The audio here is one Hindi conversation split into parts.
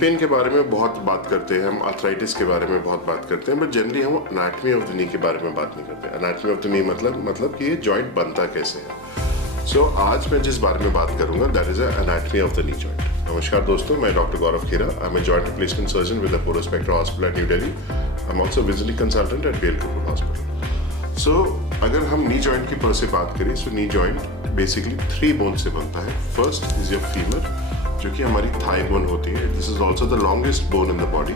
पेन के बारे में बहुत बात करते हैं, हम आर्थराइटिस के बारे में बहुत बात करते हैं, बट जनरली हम एनाटॉमी ऑफ द नी के बारे में बात नहीं करते। एनाटॉमी ऑफ द नी मतलब कि ये जॉइंट बनता कैसे है। सो आज मैं जिस बारे में बात करूंगा that is anatomy of the knee joint. नमस्कार दोस्तों, मैं doctor Gaurav Khera. I am a joint replacement surgeon with Apollo Spectra hospital at New Delhi. I am also visiting consultant at BL Kapur hospital. So अगर हम नी जॉइंट की पर से बात करें, so knee joint basically 3 bone से बनता है। फर्स्ट इज योर फीमर, जो कि हमारी थाई बोन होती है। This is also the longest bone in the body.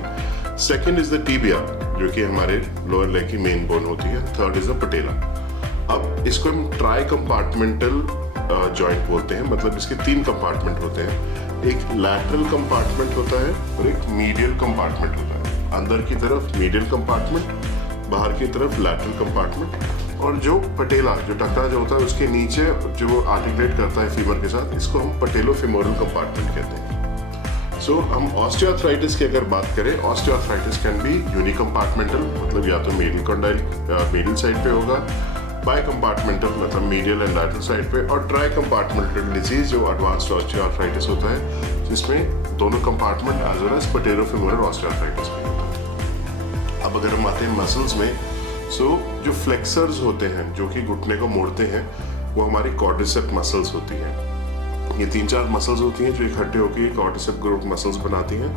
Second is the tibia, जो कि हमारे लोअर लेग की मेन बोन होती है। थर्ड इज द पटेला। अब इसको हम ट्राई कंपार्टमेंटल जॉइंट बोलते हैं, मतलब इसके 3 कंपार्टमेंट होते हैं। एक लैटरल कंपार्टमेंट होता है और एक मीडियल कंपार्टमेंट होता है। अंदर की तरफ मीडियल कंपार्टमेंट, बाहर की तरफ लैटरल कंपार्टमेंट, और जो पटेला जो टकरा जो होता है उसके नीचे जो आर्टिकुलेट करता है फीमर के साथ, इसको हम पटेलोफेमोरल कंपार्टमेंट कहते हैं। सो हम ऑस्टियोआर्थराइटिस की अगर बात करें, ऑस्टियोआर्थराइटिस कैन बी यूनिकंपार्टमेंटल, मतलब या तो मीडियल साइड पे होगा, बाय कंपार्टमेंटल मतलब मीडियल एंड लैटरल साइड पे, और ट्राई कंपार्टमेंटल डिजीज जो एडवांस्ड ऑस्टियोआर्थराइटिस होता है, जिसमें दोनों compartment as well as patellofemoral osteoarthritis में होता है। अब अगर हम आते हैं मसल्स में, जो फ्लेक्सर्स होते हैं जो कि घुटने को मोड़ते हैं, वो हमारी क्वाड्रिसेप मसल्स होती हैं। ये 3-4 मसल्स होती हैं जो इकट्ठे होकर क्वाड्रिसेप ग्रुप मसल्स बनाती हैं।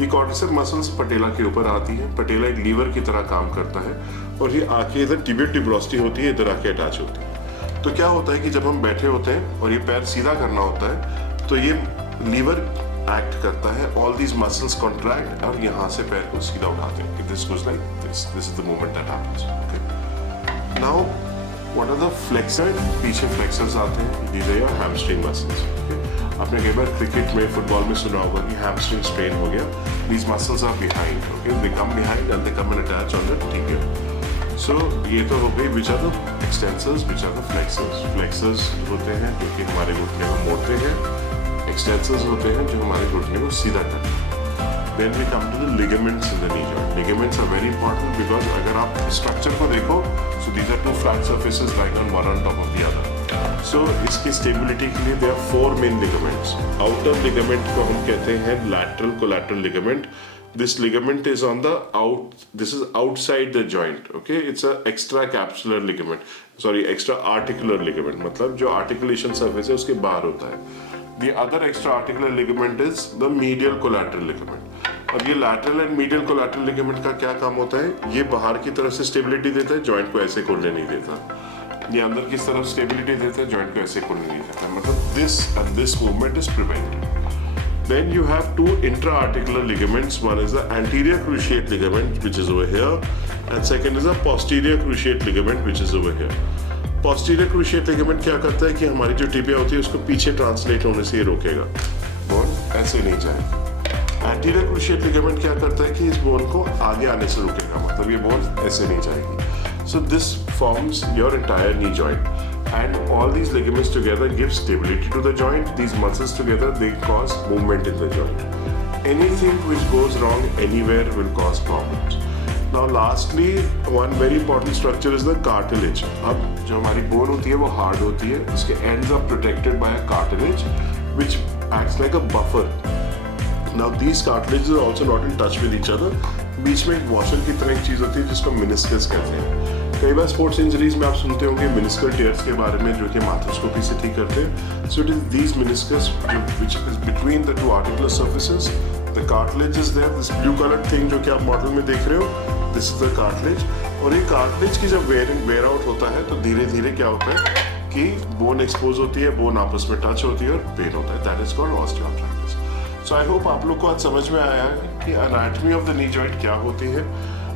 ये क्वाड्रिसेप मसल्स पटेला के ऊपर आती हैं। पटेला एक लीवर की तरह काम करता है और ये आके इधर टिबियो ट्यूबरोसिटी होती है, इधर आके अटैच होती है। तो क्या होता है कि जब हम बैठे होते हैं और ये पैर सीधा करना होता है, तो ये लीवर एक्ट करता है, ऑल दीज मसल्स कॉन्ट्रैक्ट और यहाँ से पैर को सीधा उठाते हैं। This goes like this is the movement that happens. Okay, now what are the flexor? पीछे फ्लेक्सर्स आते हैं, these are your hamstring muscles. आपने कई बार क्रिकेट में, फुटबॉल में सुना होगा कि हैमस्ट्रिंग स्ट्रेन हो गया। These muscles are behind, okay, they come behind and they come and attach on the tibia. So ये तो हो गई which are the extensors, which are the flexors. Flexors होते हैं जो कि हमारे घुटने को मोड़ते हैं, एक्सटेंसर्स होते हैं जो हमारे घुटने को सीधा करते हैं। Then we come to the ligaments in the knee joint. Ligaments are very important because अगर आप स्ट्रक्चर को देखो, so these are 2 flat surfaces lying on one on top of the other. So इसकी स्टेबिलिटी के लिए there are 4 main ligaments. Outer ligament को हम कहते हैं lateral collateral ligament. This ligament is on the this is outside the joint. Okay, it's a extra capsular ligament. Sorry, extra articular ligament. मतलब जो articulation surface है उसके बाहर होता है. The other extra articular ligament is the medial collateral ligament. और ये lateral and medial collateral ligament का क्या काम होता है? ये बाहर की तरफ से स्टेबिलिटी देता है, जॉइंट को ऐसे खोलने नहीं देता। ये अंदर की तरफ स्टेबिलिटी देता है, जॉइंट को ऐसे खोलने नहीं देता। मतलब this and this movement is prevented. Then you have 2 intra-articular ligaments. One is the anterior cruciate ligament, which is over here, and second is the posterior cruciate ligament, which is over here. Posterior cruciate ligament क्या करता है कि हमारी जो टिबिया होती है उसको पीछे ट्रांसलेट होने से ये रोकेगा, बोन ऐसे नहीं जाएगी। एंटीरियर क्रूशिएट लिगामेंट क्या करता है कि इस बोन को आगे आने से रोकेगा, मतलब ये बोन ऐसे नहीं जाएगी। So this forms your entire knee joint and all these ligaments together give stability to the joint. These muscles together they cause movement in the joint. Anything which goes wrong anywhere will cause problems. Now lastly, one very important structure is the cartilage. अब जो हमारी बोन होती है वो हार्ड होती है, इसके ends are protected by a cartilage which acts like a buffer. Now these cartilages are also not in touch with each other. बीच में एक वॉशर की तरह एक चीज़ होती है जिसको मेनिस्कस कहते हैं। कई बार स्पोर्ट्स इंजरीज में आप सुनते होंगे मेनिस्कल टियर्स के बारे में, जो कि माइक्रोस्कोपी से ठीक करते हैं। So it is these meniscus which is between the 2 articular surfaces. The cartilage is there. This blue colored thing जो कि आप मॉडल में देख रहे हो, दिस इज द कार्टिलेज। और ये कार्टिलेज की जब वेयर आउट होता है तो धीरे धीरे क्या होता है कि बोन एक्सपोज होती है, बोन आपस में टच होती है और पेन होता है। That is called osteoarthritis. So I hope आप लोग को आज समझ में आया है कि anatomy of the knee joint क्या होती है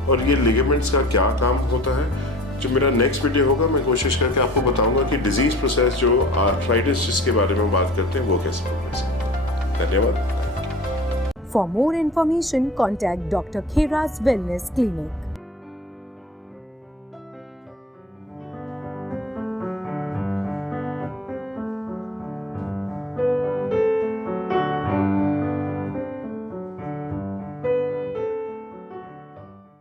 और ये लिगामेंट्स का क्या काम होता है। जो मेरा नेक्स्ट वीडियो होगा, मैं कोशिश करके आपको बताऊंगा कि डिजीज प्रोसेस जो आर्थराइटिस जिसके बारे में बात करते हैं वो कैसे होगा। धन्यवाद। For more information, contact Dr. Khera's Wellness Clinic.